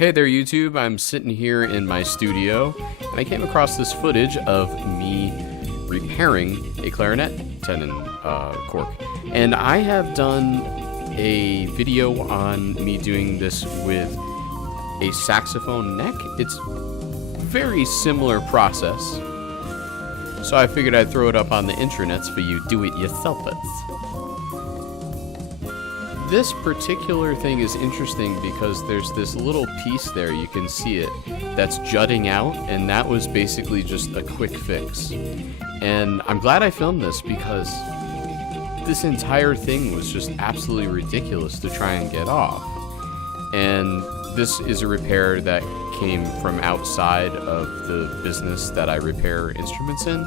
Hey there YouTube, I'm sitting here in my studio and I came across this footage of me repairing a clarinet tenon cork. And I have done a video on me doing this with a saxophone neck. It's very similar process. So I figured I'd throw it up on the intranets for you do-it-yourselfers. This particular thing is interesting because there's this little piece there, you can see it, that's jutting out, and that was basically just a quick fix. And I'm glad I filmed this because this entire thing was just absolutely ridiculous to try and get off. And this is a repair that came from outside of the business that I repair instruments in.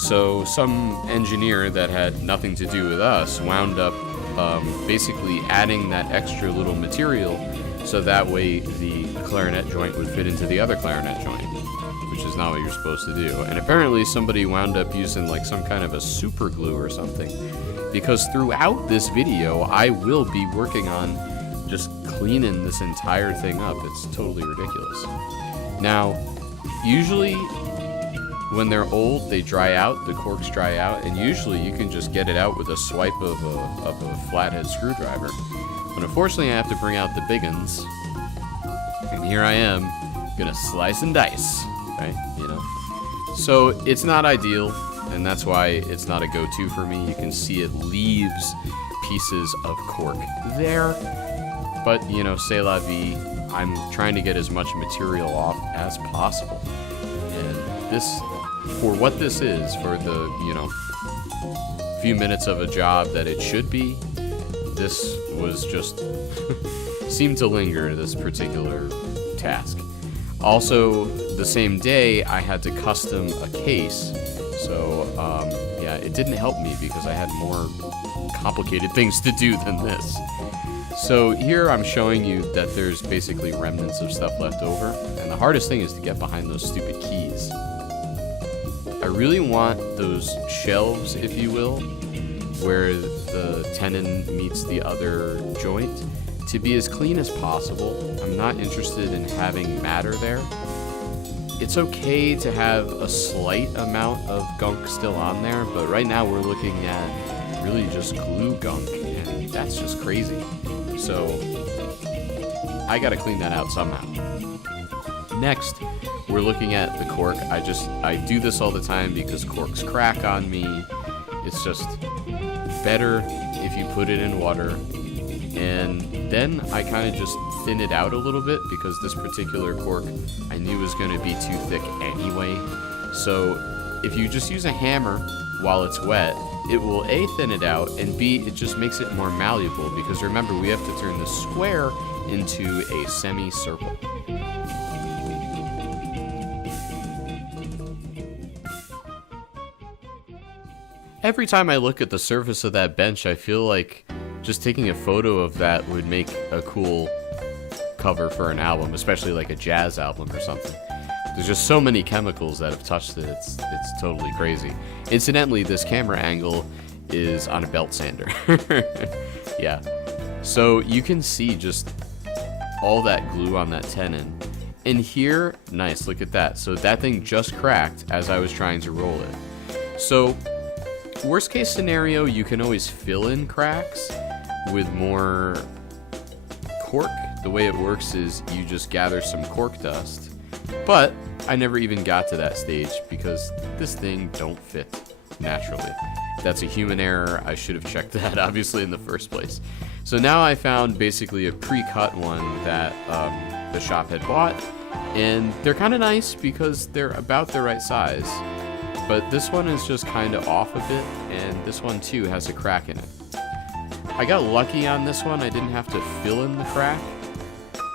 So some engineer that had nothing to do with us wound up basically adding that extra little material so that way the clarinet joint would fit into the other clarinet joint, which is not what you're supposed to do. And apparently somebody wound up using like some kind of a super glue or something, because throughout this video I will be working on just cleaning this entire thing up. It's totally ridiculous. Now, usually when they're old, they dry out, the corks dry out, and usually you can just get it out with a swipe of a flathead screwdriver. But unfortunately, I have to bring out the big uns, and here I am, gonna slice and dice, right? You know. So it's not ideal, and that's why it's not a go-to for me. You can see it leaves pieces of cork there, but you know, c'est la vie. I'm trying to get as much material off as possible, and this. For what this is, for the, you know, few minutes of a job that it should be, this was just seemed to linger, this particular task. Also, the same day, I had to custom a case, so, yeah, it didn't help me because I had more complicated things to do than this. So here I'm showing you that there's basically remnants of stuff left over, and the hardest thing is to get behind those stupid keys. I really want those shelves, if you will, where the tenon meets the other joint, to be as clean as possible. I'm not interested in having matter there. It's okay to have a slight amount of gunk still on there, but right now we're looking at really just glue gunk, and that's just crazy. So I gotta clean that out somehow. Next, we're looking at the cork. I do this all the time because corks crack on me. It's just better if you put it in water. And then I kind of just thin it out a little bit because this particular cork I knew was going to be too thick anyway. So if you just use a hammer while it's wet, it will A, thin it out, and B, it just makes it more malleable because remember, we have to turn the square into a semicircle. Every time I look at the surface of that bench, I feel like just taking a photo of that would make a cool cover for an album, especially like a jazz album or something. There's just so many chemicals that have touched it, it's totally crazy. Incidentally, this camera angle is on a belt sander. Yeah. So you can see just all that glue on that tenon. And here, nice, look at that. So that thing just cracked as I was trying to roll it. So worst case scenario, you can always fill in cracks with more cork. The way it works is you just gather some cork dust. But I never even got to that stage because this thing don't fit naturally. That's a human error. I should have checked that obviously in the first place. So now I found basically a pre-cut one that the shop had bought, and they're kind of nice because they're about the right size. But this one is just kind of off a bit, and this one too has a crack in it. I got lucky on this one. I didn't have to fill in the crack.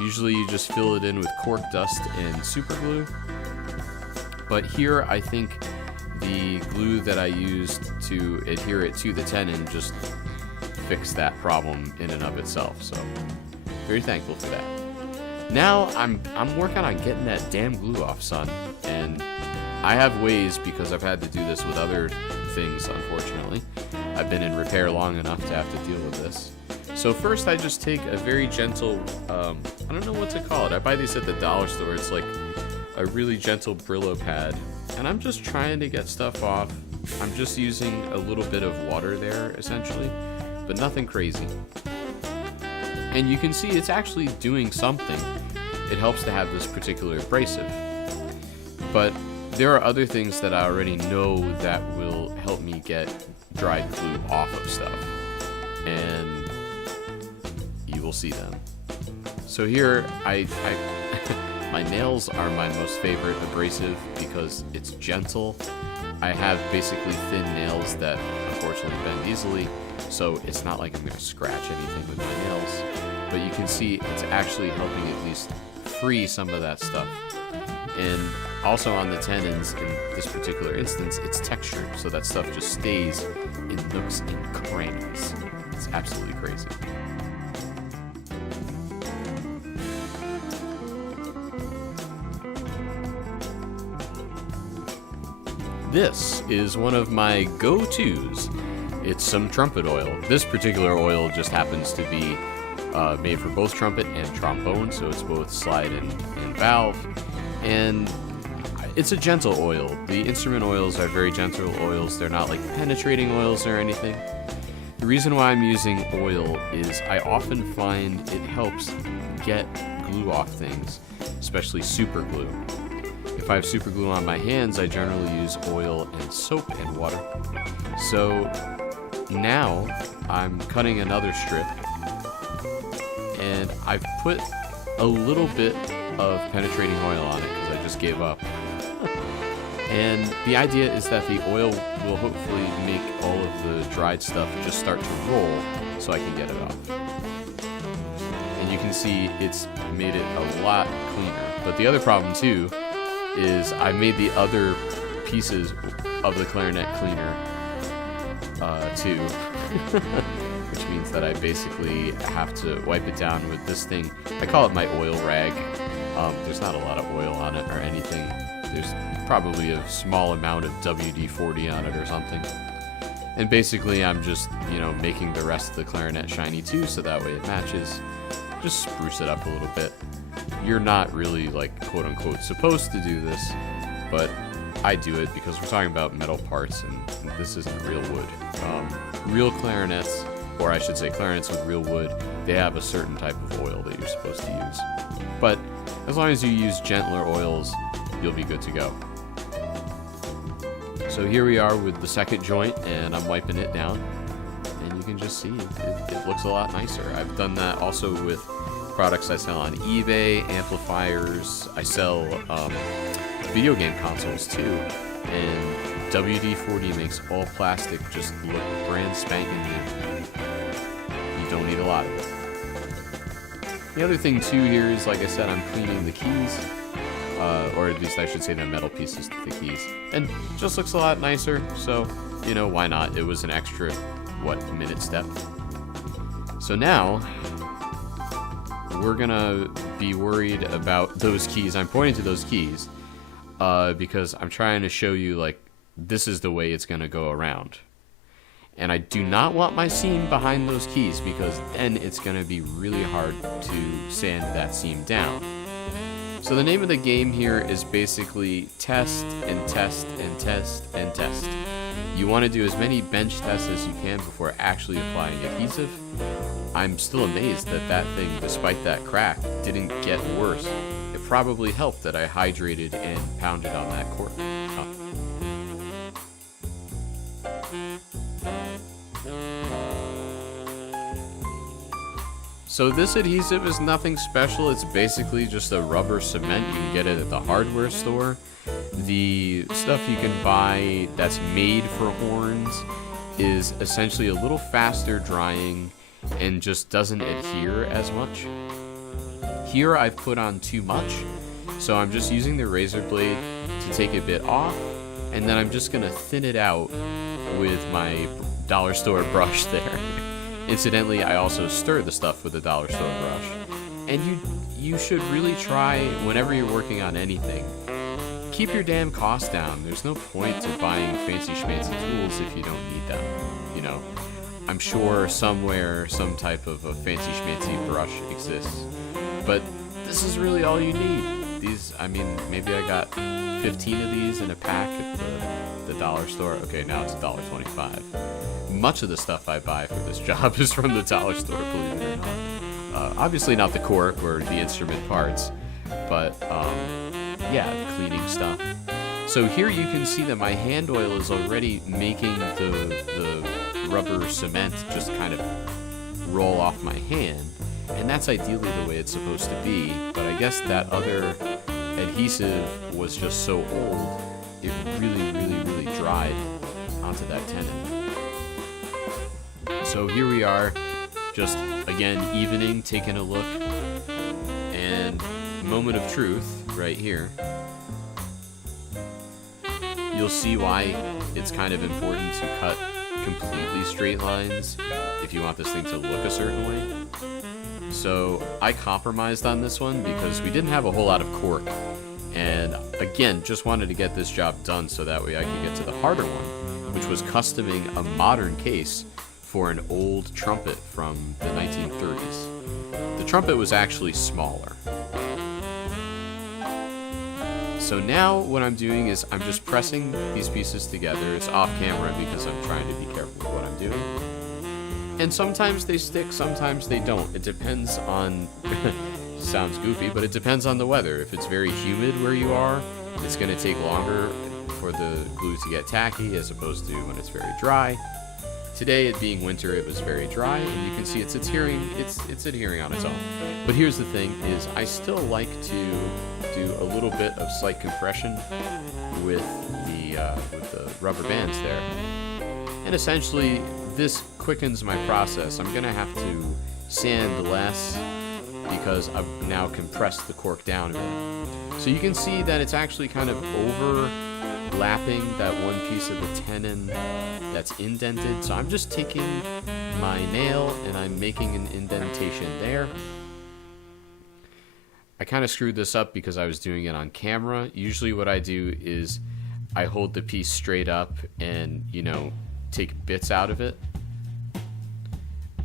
Usually you just fill it in with cork dust and super glue. But here I think the glue that I used to adhere it to the tenon just fixed that problem in and of itself. So very thankful for that. Now I'm working on getting that damn glue off, son. And I have ways because I've had to do this with other things, unfortunately. I've been in repair long enough to have to deal with this. So first I just take a very gentle, I don't know what to call it. I buy these at the dollar store. It's like a really gentle Brillo pad. And I'm just trying to get stuff off. I'm just using a little bit of water there, essentially, but nothing crazy. And you can see it's actually doing something. It helps to have this particular abrasive. But there are other things that I already know that will help me get dried glue off of stuff. And you will see them. So here, my nails are my most favorite abrasive because it's gentle. I have basically thin nails that unfortunately bend easily, so it's not like I'm going to scratch anything with my nails. But you can see it's actually helping at least free some of that stuff. And also on the tenons, in this particular instance, it's textured, so that stuff just stays in nooks and crannies. It's absolutely crazy. This is one of my go-tos. It's some trumpet oil. This particular oil just happens to be made for both trumpet and trombone, so it's both slide and valve. And it's a gentle oil. The instrument oils are very gentle oils. They're not like penetrating oils or anything. The reason why I'm using oil is I often find it helps get glue off things, especially super glue. If I have super glue on my hands, I generally use oil and soap and water. So now I'm cutting another strip, and I've put a little bit of penetrating oil on it because I just gave up. And the idea is that the oil will hopefully make all of the dried stuff just start to roll so I can get it off. And you can see it's made it a lot cleaner. But the other problem too is I made the other pieces of the clarinet cleaner too, which means that I basically have to wipe it down with this thing. I call it my oil rag. There's not a lot of oil on it or anything. There's probably a small amount of WD-40 on it or something. And basically I'm just, making the rest of the clarinet shiny too, so that way it matches. Just spruce it up a little bit. You're not really, like, quote-unquote supposed to do this, but I do it because we're talking about metal parts, and this isn't real wood. Real clarinets, or I should say clarinets with real wood, they have a certain type of oil that you're supposed to use. But as long as you use gentler oils, you'll be good to go. So here we are with the second joint, and I'm wiping it down, and you can just see it looks a lot nicer. I've done that also with products I sell on eBay, amplifiers. I sell video game consoles too, and WD-40 makes all plastic just look brand spanking new. You don't need a lot of it. The other thing too here is, like I said, I'm cleaning the keys, or at least I should say the metal pieces to the keys, and it just looks a lot nicer, so, why not? It was an extra, minute step. So now we're gonna be worried about those keys. I'm pointing to those keys because I'm trying to show you, like, this is the way it's gonna go around. And I do not want my seam behind those keys because then it's gonna be really hard to sand that seam down. So the name of the game here is basically test and test and test and test. You want to do as many bench tests as you can before actually applying adhesive. I'm still amazed that that thing, despite that crack, didn't get worse. It probably helped that I hydrated and pounded on that cork. So this adhesive is nothing special. It's basically just a rubber cement. You can get it at the hardware store. The stuff you can buy that's made for horns is essentially a little faster drying and just doesn't adhere as much. Here I've put on too much, so I'm just using the razor blade to take a bit off, and then I'm just gonna thin it out with my dollar store brush there. Incidentally, I also stir the stuff with a dollar store brush. And you should really try, whenever you're working on anything, keep your damn costs down. There's no point to buying fancy schmancy tools if you don't need them, I'm sure somewhere some type of a fancy schmancy brush exists. But this is really all you need. These, I mean, maybe I got 15 of these in a pack at the dollar store. Okay, now it's $1.25. Much of the stuff I buy for this job is from the dollar store, believe it or not. Obviously not the cork or the instrument parts, but yeah, cleaning stuff. So here you can see that my hand oil is already making the rubber cement just kind of roll off my hand. And that's ideally the way it's supposed to be, but I guess that other adhesive was just so old, it really dried onto that tenon. So here we are, just again evening, taking a look, and moment of truth right here. You'll see why it's kind of important to cut completely straight lines if you want this thing to look a certain way. So I compromised on this one because we didn't have a whole lot of cork, and again, just wanted to get this job done so that way I could get to the harder one, which was customing a modern case for an old trumpet from the 1930s. The trumpet was actually smaller. So now what I'm doing is I'm just pressing these pieces together. It's off camera because I'm trying to be careful with what I'm doing. And sometimes they stick, sometimes they don't. It depends on, sounds goofy, but it depends on the weather. If it's very humid where you are, it's going to take longer for the glue to get tacky as opposed to when it's very dry. Today, it being winter, it was very dry, and you can see it's adhering on its own. But here's the thing, is I still like to do a little bit of slight compression with the rubber bands there. And essentially, this quickens my process. I'm going to have to sand less because I've now compressed the cork down a bit. So you can see that it's actually kind of overlapping that one piece of the tenon that's indented. So I'm just taking my nail and I'm making an indentation there. I kind of screwed this up because I was doing it on camera. Usually what I do is I hold the piece straight up and, you know, take bits out of it.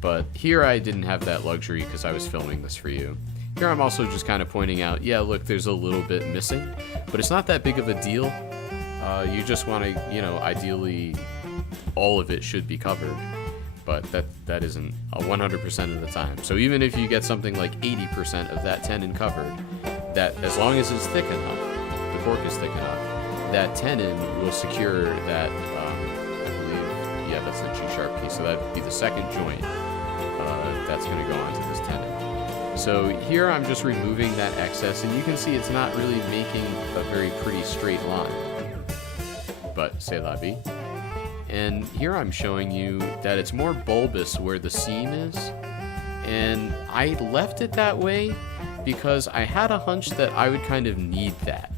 But here I didn't have that luxury because I was filming this for you. Here I'm also just kind of pointing out, yeah, look, there's a little bit missing, but it's not that big of a deal. You just want to, you know, ideally all of it should be covered, but that isn't 100% of the time. So even if you get something like 80% of that tenon covered, that as long as it's thick enough, the cork is thick enough, that tenon will secure that, I believe, yeah, that's the G-sharp piece, so that'd be the second joint that's going to go onto this tenon. So here I'm just removing that excess, and you can see it's not really making a very pretty straight line, but c'est la vie. And here I'm showing you that it's more bulbous where the seam is, and I left it that way because I had a hunch that I would kind of need that,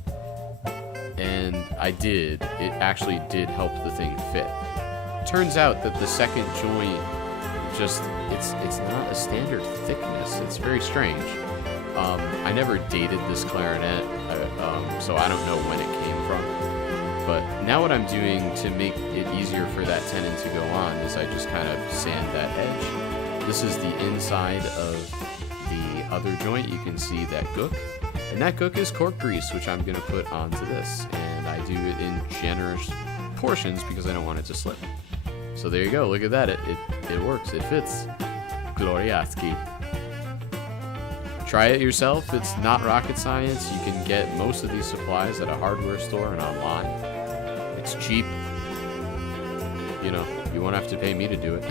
and I did. It actually did help the thing fit. Turns out that the second joint just, it's not a standard thickness. It's very strange. I never dated this clarinet, so I don't know when it came from. But now what I'm doing to make it easier for that tenon to go on is I just kind of sand that edge. This is the inside of the other joint. You can see that gook. And that gook is cork grease, which I'm going to put onto this. And I do it in generous portions because I don't want it to slip. So there you go. Look at that. It works. It fits. Gloriaski. Try it yourself. It's not rocket science. You can get most of these supplies at a hardware store and online. It's cheap. You know, you won't have to pay me to do it.